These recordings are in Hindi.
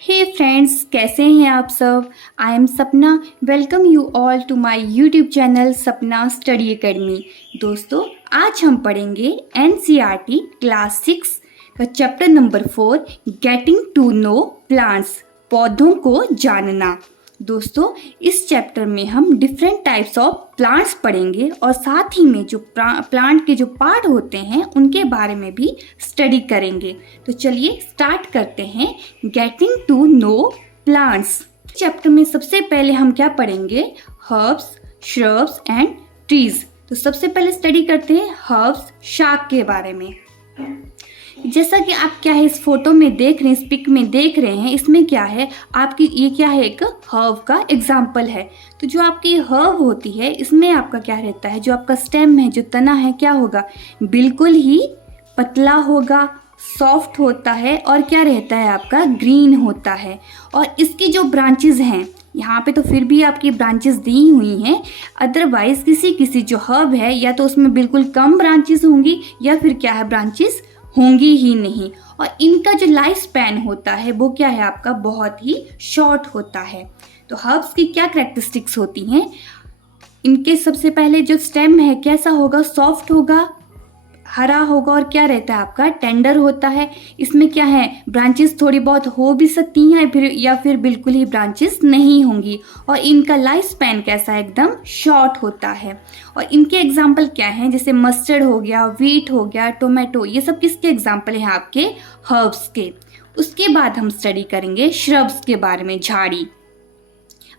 हे फ्रेंड्स, कैसे हैं आप सब। I am Sapna. Welcome you all to my YouTube channel Sapna study academy. दोस्तों, आज हम पढ़ेंगे एनसीईआरटी क्लास 6 का chapter number 4 getting to know plants, पौधों को जानना। दोस्तों, इस चैप्टर में हम डिफरेंट टाइप्स ऑफ प्लांट्स पढ़ेंगे और साथ ही में जो प्लांट के जो पार्ट होते हैं उनके बारे में भी स्टडी करेंगे। तो चलिए स्टार्ट करते हैं getting to know plants. Chapter में सबसे पहले हम क्या पढ़ेंगे? Herbs, shrubs and trees. तो सबसे पहले स्टडी करते हैं हर्ब्स, शाक के बारे में। जैसा कि आप क्या है इस फोटो में देख रहे हैं, इस पिक में देख रहे हैं, इसमें क्या है आपकी, ये क्या है, एक हर्ब का एग्जाम्पल है। तो जो आपकी हर्ब होती है इसमें आपका क्या रहता है, जो आपका स्टेम है, जो तना है, क्या होगा, बिल्कुल ही पतला होगा, सॉफ्ट होता है और क्या रहता है आपका, ग्रीन होता है। और इसकी जो ब्रांचेस हैं, यहाँ पे तो फिर भी आपकी ब्रांचेस दी हुई हैं, अदरवाइज किसी किसी जो हर्ब है या तो उसमें बिल्कुल कम ब्रांचेस होंगी या फिर क्या है, ब्रांचेस होंगी ही नहीं। और इनका जो लाइफ स्पैन होता है वो क्या है आपका, बहुत ही शॉर्ट होता है। तो हर्ब्स की क्या कैरेक्टरिस्टिक्स होती हैं? इनके सबसे पहले जो स्टेम है कैसा होगा, सॉफ्ट होगा, हरा होगा और क्या रहता है आपका, टेंडर होता है। इसमें क्या है, ब्रांचेस थोड़ी बहुत हो भी सकती हैं फिर या फिर बिल्कुल ही ब्रांचेस नहीं होंगी। और इनका लाइफ स्पैन कैसा है, एकदम शॉर्ट होता है। और इनके एग्जाम्पल क्या हैं, जैसे मस्टर्ड हो गया, व्हीट हो गया, टोमेटो, ये सब किसके एग्जाम्पल हैं आपके, हर्ब्स के। उसके बाद हम स्टडी करेंगे श्रब्स के बारे में, झाड़ी।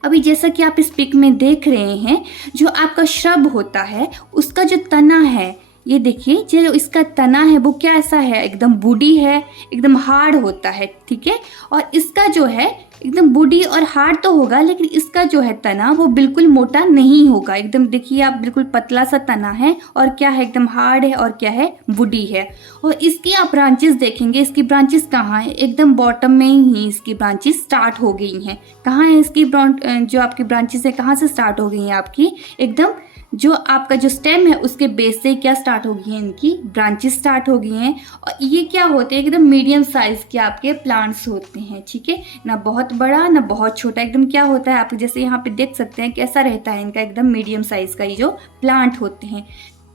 अभी जैसा कि आप इस पिक में देख रहे हैं, जो आपका श्रब होता है उसका जो तना है, ये देखिए, जो इसका तना है वो क्या ऐसा है, एकदम वुडी है, एकदम हार्ड होता है, ठीक है। और इसका जो है एकदम वुडी और हार्ड तो होगा, लेकिन इसका जो है तना वो बिल्कुल मोटा नहीं होगा। एकदम देखिए आप, बिल्कुल पतला सा तना है और क्या है, एकदम हार्ड है और क्या है, वुडी है। और इसकी आप ब्रांचेस देखेंगे, इसकी ब्रांचेस कहाँ है, एकदम बॉटम में ही इसकी ब्रांचेस स्टार्ट हो गई हैं। कहाँ है इसकी जो आपकी ब्रांचेस है, कहाँ से स्टार्ट हो गई हैं आपकी, एकदम जो आपका जो स्टेम है उसके बेस से क्या स्टार्ट हो गई है, इनकी ब्रांचेस स्टार्ट हो गई हैं। और ये क्या होते हैं, एकदम मीडियम साइज के आपके प्लांट्स होते हैं, ठीक है, ना बहुत बड़ा ना बहुत छोटा, एकदम क्या होता है आप जैसे यहाँ पे देख सकते हैं कैसा रहता है इनका, एकदम मीडियम साइज का ये जो प्लांट होते हैं।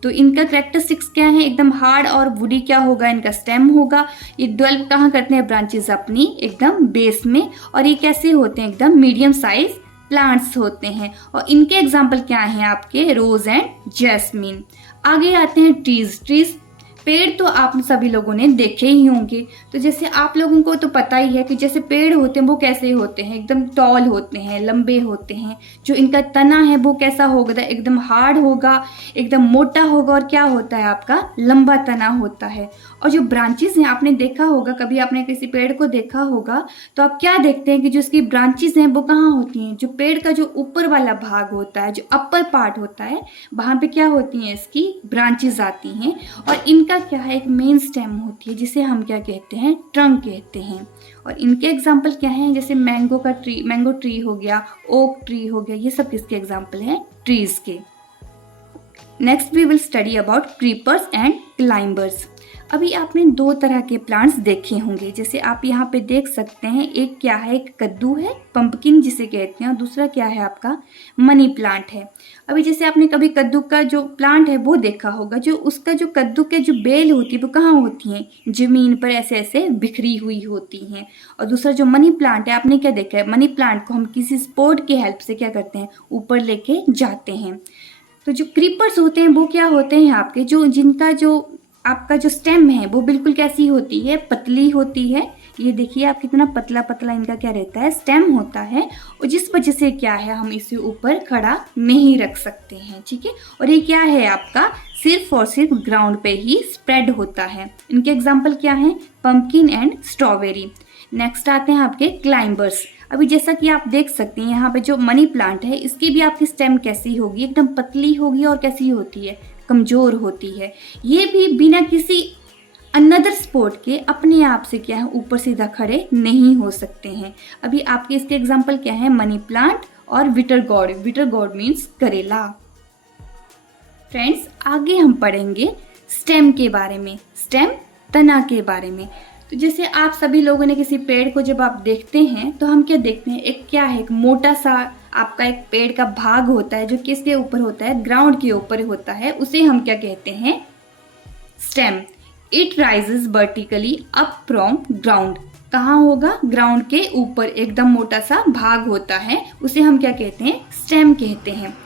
तो इनका कैरेक्टरिस्टिक्स क्या है, एकदम हार्ड और वुडी क्या होगा, इनका स्टेम होगा। ये डेवलप कहाँ करते हैं ब्रांचेस, अपनी एकदम बेस में। और ये कैसे होते हैं, एकदम मीडियम साइज प्लांट्स होते हैं। और इनके एग्जाम्पल क्या हैं आपके, रोज एंड जैस्मिन। आगे आते हैं ट्रीज। ट्रीज पेड़ तो आप सभी लोगों ने देखे ही होंगे। तो जैसे आप लोगों को तो पता ही है कि जैसे पेड़ होते हैं वो कैसे होते हैं, एकदम टॉल होते हैं, लंबे होते हैं। जो इनका तना है वो कैसा होगा, एकदम हार्ड होगा, एकदम मोटा होगा और क्या होता है आपका, लंबा तना होता है। और जो ब्रांचेस हैं, आपने देखा होगा, कभी आपने किसी पेड़ को देखा होगा तो आप क्या देखते हैं कि जो इसकी ब्रांचेस हैं वो कहाँ होती हैं, जो पेड़ का जो ऊपर वाला भाग होता है, जो अपर पार्ट होता है, वहाँ पे क्या होती हैं, इसकी ब्रांचेस आती हैं। और इनका क्या है, एक मेन स्टेम होती है जिसे हम क्या कहते हैं, ट्रंक कहते हैं। और इनके एग्जाम्पल क्या हैं, जैसे मैंगो ट्री हो गया, ओक ट्री हो गया, ये सब किसके एग्जाम्पल हैं, ट्रीज के। Next we will study about creepers and climbers. अभी आपने दो तरह के प्लांट्स देखे होंगे, जैसे आप यहाँ पे देख सकते हैं, एक क्या है, एक कद्दू है, पंपकिन जिसे कहते हैं, और दूसरा क्या है आपका, मनी प्लांट है। अभी जैसे आपने कभी कद्दू का जो प्लांट है वो देखा होगा, जो उसका जो कद्दू के जो बेल होती है वो कहाँ होती हैं, जमीन पर ऐसे ऐसे बिखरी हुई होती हैं। और दूसरा जो मनी प्लांट है, आपने क्या देखा है, मनी प्लांट को हम किसी स्पोर्ट के हेल्प से क्या करते हैं, ऊपर लेके जाते हैं। तो जो क्रीपर्स होते हैं वो क्या होते हैं आपके, जो जिनका जो आपका जो स्टेम है वो बिल्कुल कैसी होती है, पतली होती है। ये देखिए आप, कितना पतला पतला इनका क्या रहता है, स्टेम होता है। और जिस वजह से क्या है, हम इसे ऊपर खड़ा नहीं रख सकते हैं, ठीक है। और ये क्या है आपका, सिर्फ और सिर्फ ग्राउंड पे ही स्प्रेड होता है। इनके एग्जाम्पल क्या हैं, पंपकिन एंड स्ट्रॉबेरी। नेक्स्ट आते हैं आपके क्लाइंबर्स। अभी जैसा कि आप देख सकते हैं यहाँ पे जो मनी प्लांट है, इसकी भी आपकी स्टेम कैसी होगी, एकदम पतली होगी और कैसी होती है, कमजोर होती है। ये भी बिना किसी अनदर सपोर्ट के अपने आप से क्या है, ऊपर सीधा खड़े नहीं हो सकते हैं। अभी आपके इसके एग्जाम्पल क्या है, मनी प्लांट और विटर गॉर्ड। विटर गॉर्ड मीन्स करेला। फ्रेंड्स, आगे हम पढ़ेंगे स्टेम के बारे में, स्टेम तना के बारे में। तो जैसे आप सभी लोगों ने किसी पेड़ को जब आप देखते हैं तो हम क्या देखते हैं, एक क्या है, एक मोटा सा आपका एक पेड़ का भाग होता है जो किसके ऊपर होता है, ग्राउंड के ऊपर होता है, उसे हम क्या कहते हैं, stem. It rises vertically up from ground. कहाँ होगा, ग्राउंड के ऊपर एकदम मोटा सा भाग होता है, उसे हम क्या कहते हैं, स्टेम कहते हैं।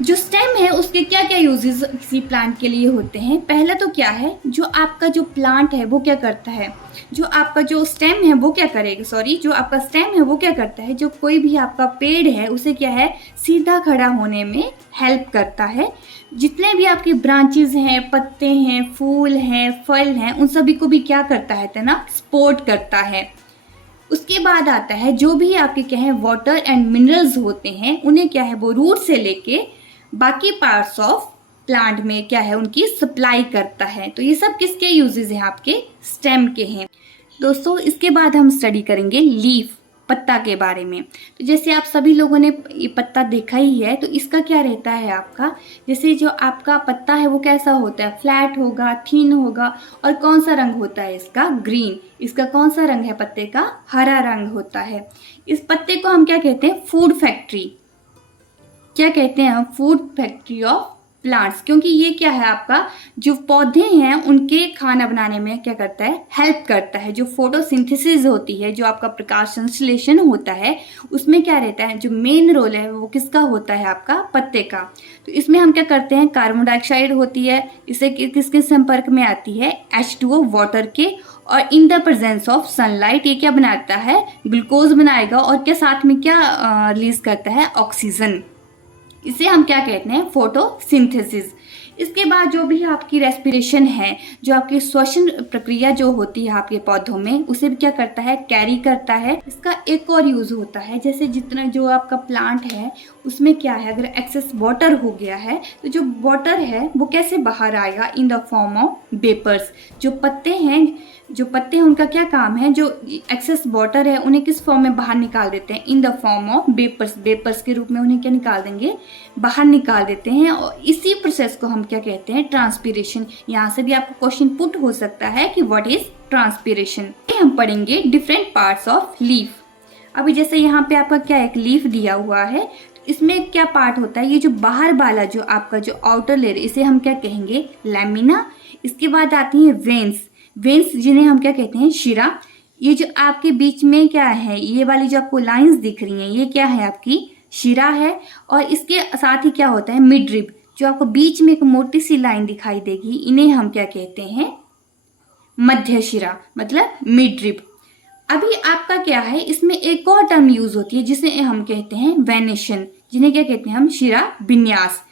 जो स्टेम है उसके क्या क्या यूजेस किसी प्लांट के लिए होते हैं। पहला तो क्या है, जो आपका जो प्लांट है वो क्या करता है, जो आपका जो स्टेम है वो क्या करेगा, जो आपका स्टेम है वो क्या करता है, जो कोई भी आपका पेड़ है उसे क्या है, सीधा खड़ा होने में हेल्प करता है। जितने भी आपके ब्रांचेस हैं, पत्ते हैं, फूल हैं, फल हैं, उन सभी को भी क्या करता है ना, सपोर्ट करता है। उसके बाद आता है जो भी आपके क्या है वाटर एंड मिनरल्स होते हैं, उन्हें क्या है वो रूट से लेके बाकी पार्ट्स ऑफ प्लांट में क्या है उनकी सप्लाई करता है। तो ये सब किसके यूजेस हैं, आपके स्टेम के हैं। दोस्तों इसके बाद हम स्टडी करेंगे लीफ, पत्ता के बारे में। तो जैसे आप सभी लोगों ने ये पत्ता देखा ही है, तो इसका क्या रहता है आपका, जैसे जो आपका पत्ता है वो कैसा होता है, फ्लैट होगा, थीन होगा, और कौन सा रंग होता है इसका, ग्रीन। इसका कौन सा रंग है पत्ते का, हरा रंग होता है। इस पत्ते को हम क्या कहते हैं, फूड फैक्ट्री, क्या कहते हैं हम, फूड फैक्ट्री ऑफ प्लांट्स, क्योंकि ये क्या है आपका जो पौधे हैं उनके खाना बनाने में क्या करता है, हेल्प करता है। जो फोटोसिंथेसिस होती है, जो आपका प्रकाश संश्लेषण होता है, उसमें क्या रहता है, जो मेन रोल है वो किसका होता है, आपका पत्ते का। तो इसमें हम क्या करते हैं, कार्बन डाइऑक्साइड होती है, इसे किसके संपर्क में आती है, H2O वाटर के, और in the presence of sunlight ये क्या बनाता है, ग्लूकोज बनाएगा, और क्या साथ में क्या रिलीज करता है, ऑक्सीजन। इसे हम क्या कहते हैं, फोटोसिंथेसिस। इसके बाद जो भी आपकी रेस्पिरेशन है, जो आपकी श्वसन प्रक्रिया जो होती है आपके पौधों में, उसे भी क्या करता है, कैरी करता है। इसका एक और यूज होता है, जैसे जितना जो आपका प्लांट है उसमें क्या है, अगर एक्सेस वाटर हो गया है तो जो वाटर है वो कैसे बाहर आएगा, in the form of vapours. जो पत्ते हैं उनका क्या काम है, जो एक्सेस वाटर है उन्हें किस फॉर्म में बाहर निकाल देते हैं, in the form of vapours. Vapours के रूप में उन्हें क्या निकाल देंगे, बाहर निकाल देते हैं। और इसी प्रोसेस को हम क्या कहते हैं, ट्रांसपीरेशन। यहाँ से भी आपको क्वेश्चन पुट हो सकता है कि व्हाट इज ट्रांसपीरेशन। हम पढ़ेंगे डिफरेंट पार्ट्स ऑफ लीफ। अभी जैसे यहाँ पे आपका क्या एक लीफ दिया हुआ है, तो इसमें क्या पार्ट होता है, ये जो बाहर वाला जो आपका जो आउटर लेयर, इसे हम क्या कहेंगे, लैमिना। इसके बाद आती है वेन्स जिन्हें हम क्या कहते हैं, शिरा। ये जो आपके बीच में क्या है, ये वाली जो आपको लाइंस दिख रही हैं, ये क्या है, आपकी शिरा है। और इसके साथ ही क्या होता है, मिड-रिब, जो आपको बीच में एक मोटी सी लाइन दिखाई देगी, इन्हें हम क्या कहते हैं, मध्य शिरा, मतलब मिड-रिब। अभी आपका क्या है, इसमें एक और टर्म यूज होती है जिसे हम कहते हैं वेनेशन, जिन्हें क्या कहते हैं हम, शिरा विन्यास।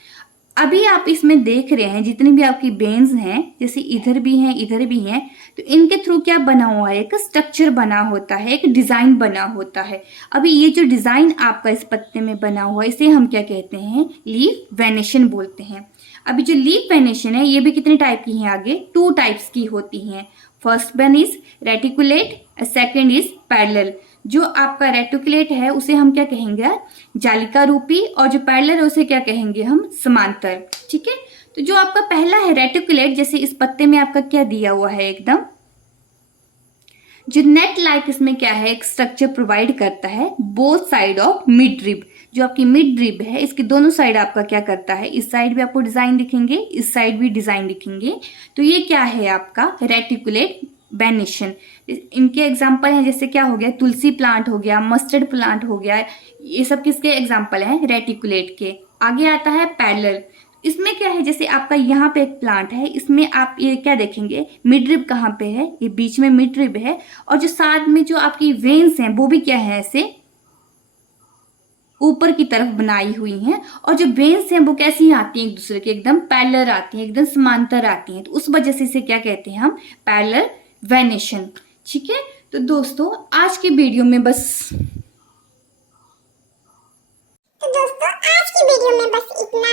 अभी आप इसमें देख रहे हैं जितनी भी आपकी वेन्स हैं, जैसे इधर भी हैं, इधर भी हैं, तो इनके थ्रू क्या बना हुआ है, एक स्ट्रक्चर बना होता है, एक डिजाइन बना होता है। अभी ये जो डिजाइन आपका इस पत्ते में बना हुआ है, इसे हम क्या कहते हैं, लीफ वेनेशन बोलते हैं। अभी जो लीफ वेनेशन है ये भी कितने टाइप की है, आगे 2 टाइप्स की होती हैं। First one is reticulate, second is parallel. जो आपका रेटिकुलेट है उसे हम क्या कहेंगे, जालिका रूपी, और जो पैरेलल है उसे क्या कहेंगे हम, समांतर। ठीक है, तो जो आपका पहला है रेटिकुलेट, जैसे इस पत्ते में आपका क्या दिया हुआ है, एकदम जो नेट लाइक इसमें क्या है, एक स्ट्रक्चर प्रोवाइड करता है both side of mid rib. जो आपकी मिड रिब है इसके दोनों साइड आपका क्या करता है, इस साइड भी आपको डिजाइन दिखेंगे, इस साइड भी डिजाइन दिखेंगे। तो ये क्या है आपका रेटिकुलेट वेनेशन। इनके एग्जाम्पल हैं, जैसे क्या हो गया, तुलसी प्लांट हो गया, मस्टर्ड प्लांट हो गया, ये सब किसके एग्जाम्पल हैं, रेटिकुलेट के। आगे आता है पैरेलल। इसमें क्या है, जैसे आपका यहाँ पे एक प्लांट है, इसमें आप ये क्या देखेंगे, मिड रिब कहाँ पे है, ये बीच में मिड रिब है, और जो साथ में जो आपकी वेन्स हैं वो भी क्या है, ऐसे ऊपर की तरफ बनाई हुई हैं। और जो वेन्स हैं वो कैसी आती हैं, एक दूसरे के एकदम पैरेलल आती हैं, एकदम समांतर आती हैं। तो उस वजह से इसे क्या कहते हैं हम, पैरेलल वेनेशन। ठीक है, तो दोस्तों आज की वीडियो में बस इतना